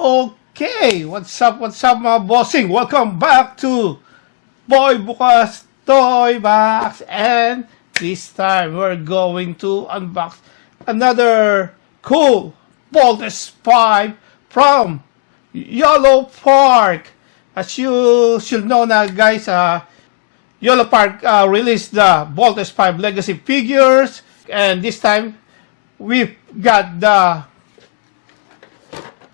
Okay, what's up mga bossing? Welcome back to Boy Bukas Toy Box, and this time we're going to unbox another cool voltesv 5 from YOLOPARK. As you should know na guys, YOLOPARK released the voltesv 5 legacy figures, and this time we've got the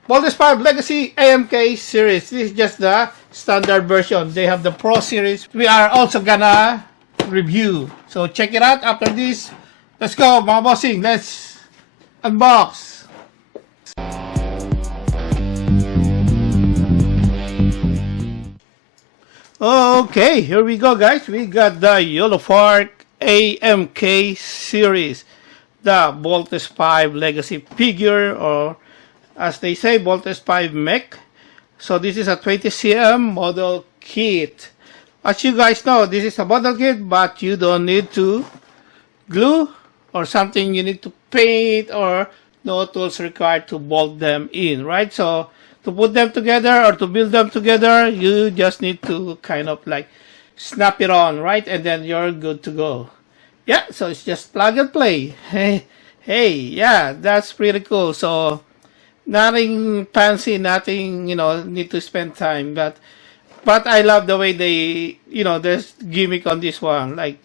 voltesv 5 Legacy AMK series. This is just the standard version. They have the Pro series. We are also gonna review. So check it out after this. Let's go, mga bossing. Let's unbox. Okay, here we go, guys. We got the YOLOPARK AMK series. The voltesv 5 Legacy figure, or as they say, voltesv mech. So this is a 20 cm model kit. As you guys know, this is a model kit, but you don't need to glue or something you need to paint, or no tools required to bolt them in, right? So to put them together or to build them together, you just need to kind of like snap it on, right? And then you're good to go. Yeah, so it's just plug and play. Hey, yeah, that's pretty cool. So nothing fancy, nothing, need to spend time. But I love the way they, there's gimmick on this one, like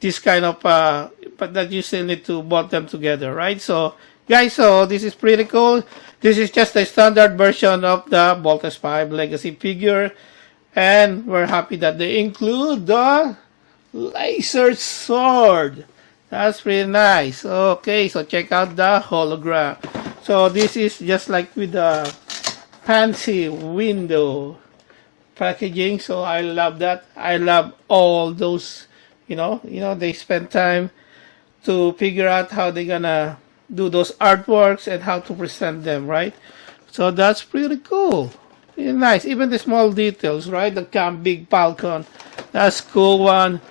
this kind of, but that you still need to bolt them together, right? So, guys, so this is pretty cool. This is just a standard version of the voltesv 5 Legacy figure, and we're happy that they include the laser sword. That's pretty nice. Okay, so check out the hologram. So this is just like with the fancy window packaging. So I love that. I love all those, they spend time to figure out how they're gonna do those artworks and how to present them, right? So that's pretty cool. Really nice. Even the small details, right? The big falcon. That's cool one.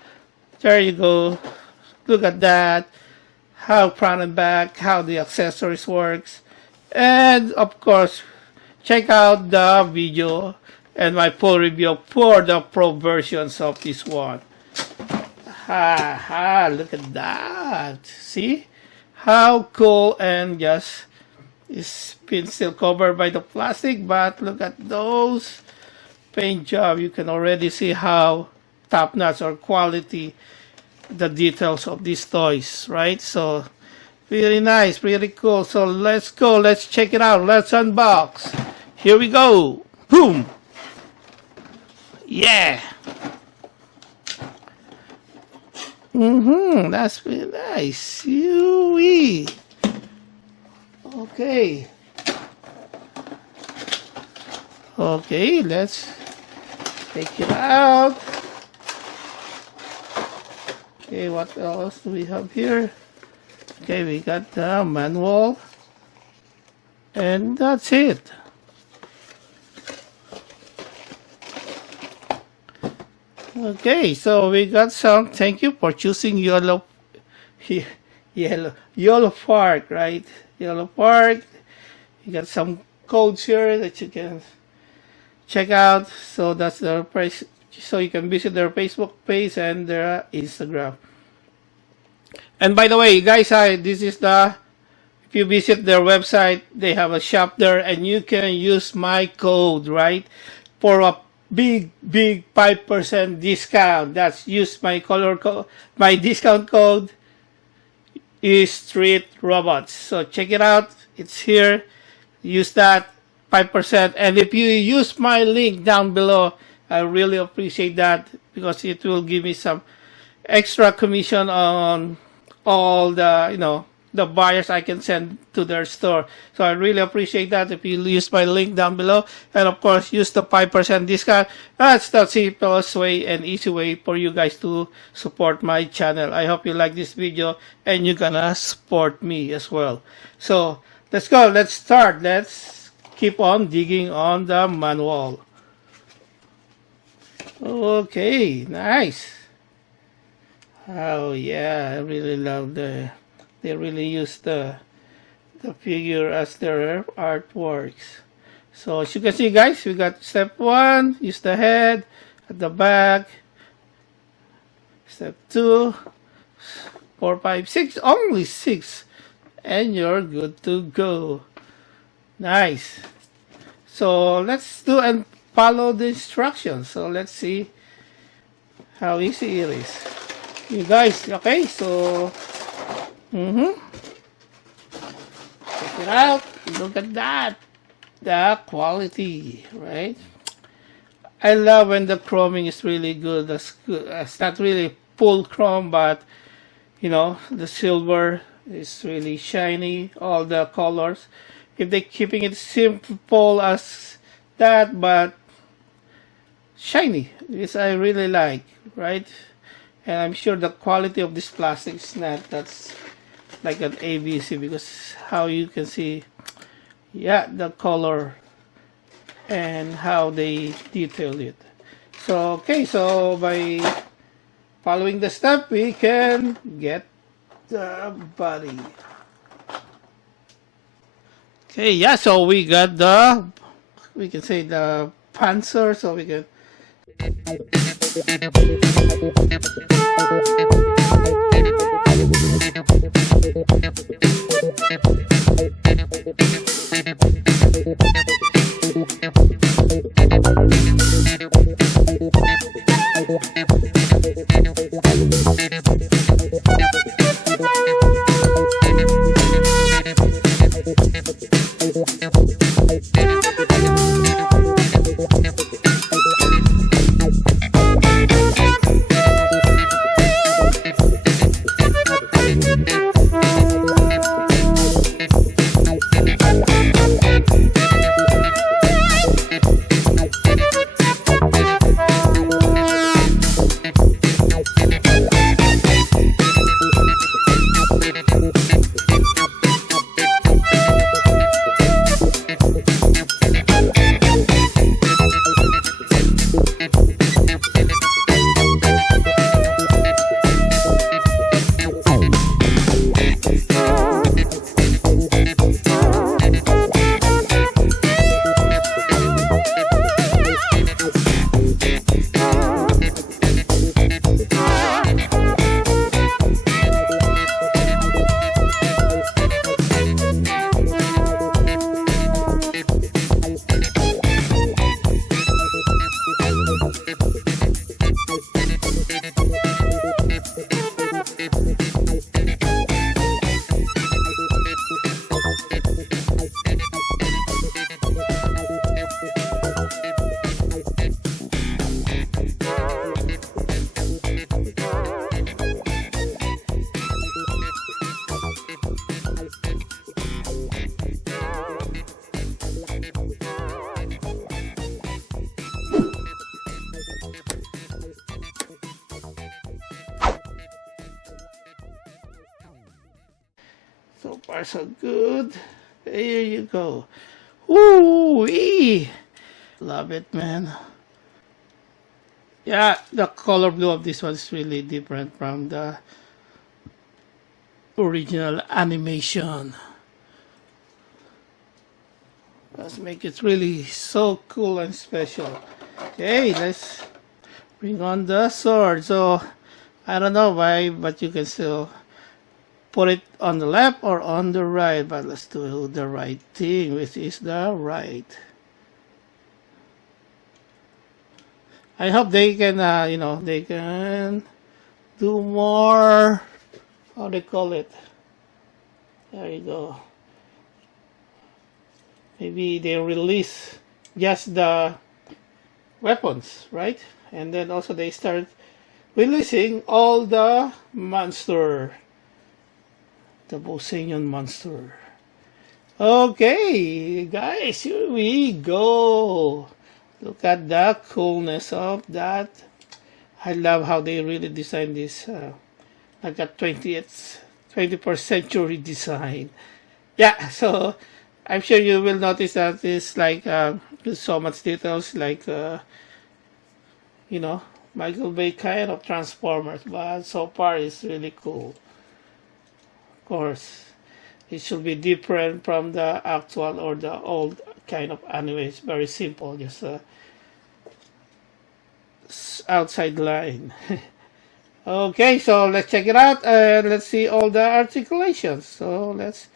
There you go. Look at that. How front and back, how the accessories works. And of course, check out the video and my full review for the pro versions of this one. Look at that. See how cool, and just it's been still covered by the plastic, but look at those paint job. You can already see how top notch or quality the details of these toys, right? So really nice, pretty cool. So let's go, let's check it out, let's unbox. Here we go. Boom. Yeah. That's really nice. Wee. Okay, let's take it out. Okay, what else do we have here? Okay, we got the manual, and that's it. Okay, so we got some. Thank you for choosing YOLOPARK, right? YOLOPARK. You got some codes here that you can check out. So that's their price. So you can visit their Facebook page and their Instagram. And by the way, guys, this is if you visit their website, they have a shop there, and you can use my code, right, for a big 5% discount. That's use my my discount code is Street Robots. So check it out. It's here. Use that 5%, and if you use my link down below, I really appreciate that, because it will give me some extra commission on all the the buyers I can send to their store. So I really appreciate that if you use my link down below, and of course use the 5% discount. That's the simplest way and easy way for you guys to support my channel. I hope you like this video and you're gonna support me as well. So let's go, let's start, let's keep on digging on the manual. Okay, nice. Oh yeah, I really love they really use the figure as their artworks. So as you can see, guys, we got step 1, use the head at the back. Step 2, 4, 5, 6, only 6, and you're good to go. Nice. So let's do and follow the instructions. So let's see how easy it is. You guys, okay? So, check it out. Look at that. The quality, right? I love when the chroming is really good. That's good. It's not really full chrome, but you know, the silver is really shiny. All the colors. If they're keeping it simple as that, but shiny, this I really like, right? And I'm sure the quality of this plastic is not that's like an ABC, because how you can see, yeah, the color and how they detail it. So okay, so by following the step, we can get the body. Okay, yeah, so we got the, we can say the panzer, so we can so far so good. There you go. Ooh-wee! Love it, man. Yeah, the color blue of this one is really different from the original animation. Let's make it really so cool and special. Okay, let's bring on the sword. So, I don't know why, but you can still put it on the left or on the right, but let's do the right thing, which is the right. I hope they can, you know, they can do more, how they call it. There you go. Maybe they release just the weapons, right? And then also they start releasing all the monster. The Bosanian monster. Okay, guys, here we go. Look at the coolness of that. I love how they really designed this, like a 21st century design. Yeah, so I'm sure you will notice that it's like there's so much details, like you know, Michael Bay kind of Transformers, but so far it's really cool. Course. It should be different from the actual or the old kind of anime. It's very simple, just a outside line. Okay, so let's check it out and let's see all the articulations. So let's.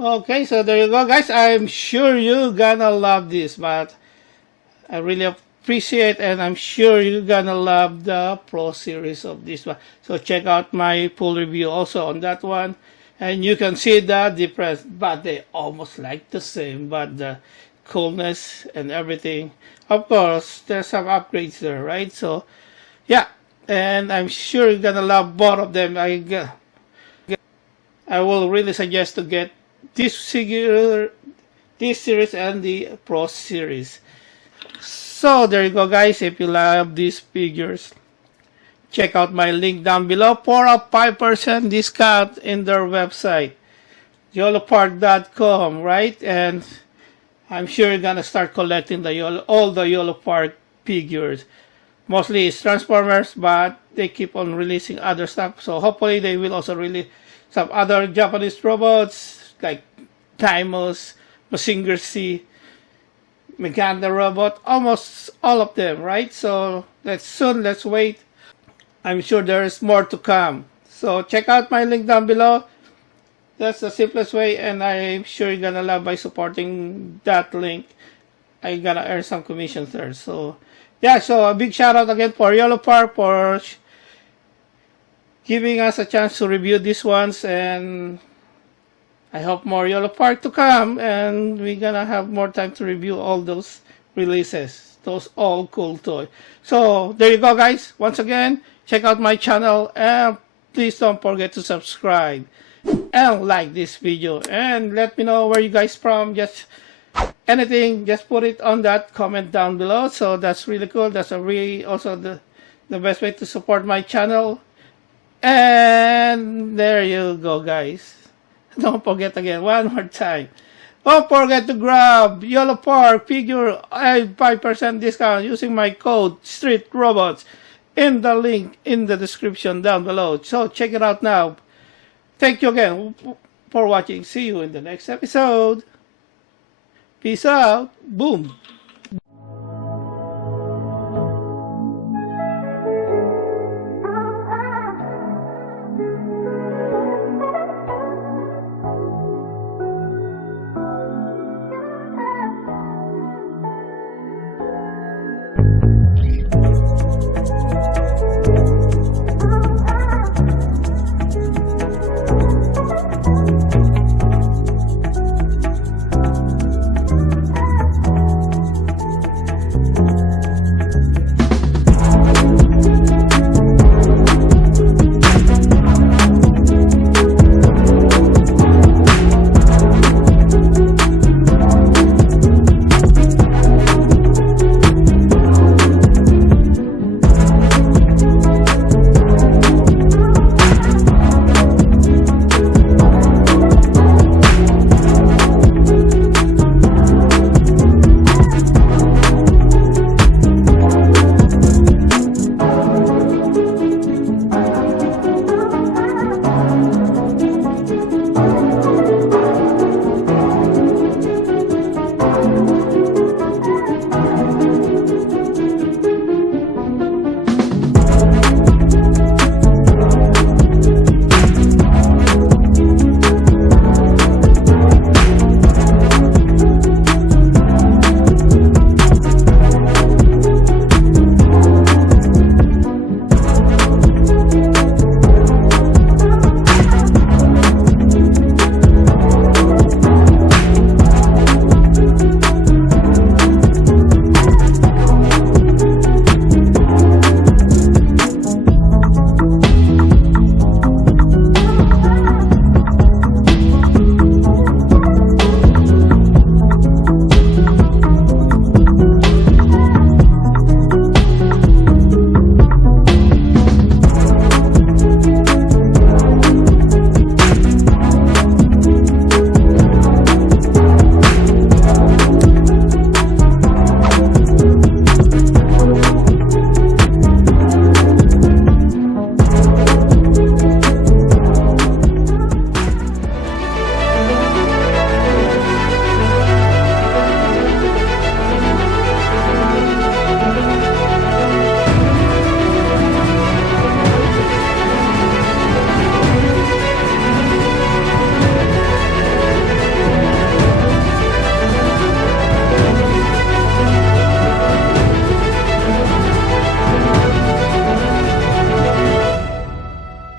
Okay, so there you go, guys. I'm sure you're gonna love this, but I really appreciate and I'm sure you're gonna love the Pro series of this one. So check out my full review also on that one, and you can see the difference, but they almost like the same, but the coolness and everything, of course there's some upgrades there, right? So yeah, and I'm sure you're gonna love both of them. I will really suggest to get this figure, this series and the Pro series. So there you go, guys. If you love these figures, check out my link down below for a 5% discount in their website, YOLOPARK.com, right? And I'm sure you're gonna start collecting all the YOLOPARK figures. Mostly it's Transformers, but they keep on releasing other stuff. So hopefully they will also release some other Japanese robots like Timos, Mazinger Z, Meganda robot, almost all of them, right? So let's wait. I'm sure there's more to come. So check out my link down below. That's the simplest way, and I'm sure you're gonna love by supporting that link. I'm gonna earn some commissions there. So yeah, so a big shout out again for YOLOPARK for giving us a chance to review these ones, and I hope more YOLOPARK to come, and we're gonna have more time to review all those releases, those all cool toys. So there you go, guys. Once again, check out my channel, and please don't forget to subscribe and like this video, and let me know where you guys from. Just anything, just put it on that comment down below. So that's really cool. That's a really also the best way to support my channel. And there you go, guys. Don't forget again, one more time. Don't forget to grab YOLOPARK figure at 5% discount using my code STREETROBOTS in the link in the description down below. So check it out now. Thank you again for watching. See you in the next episode. Peace out. Boom.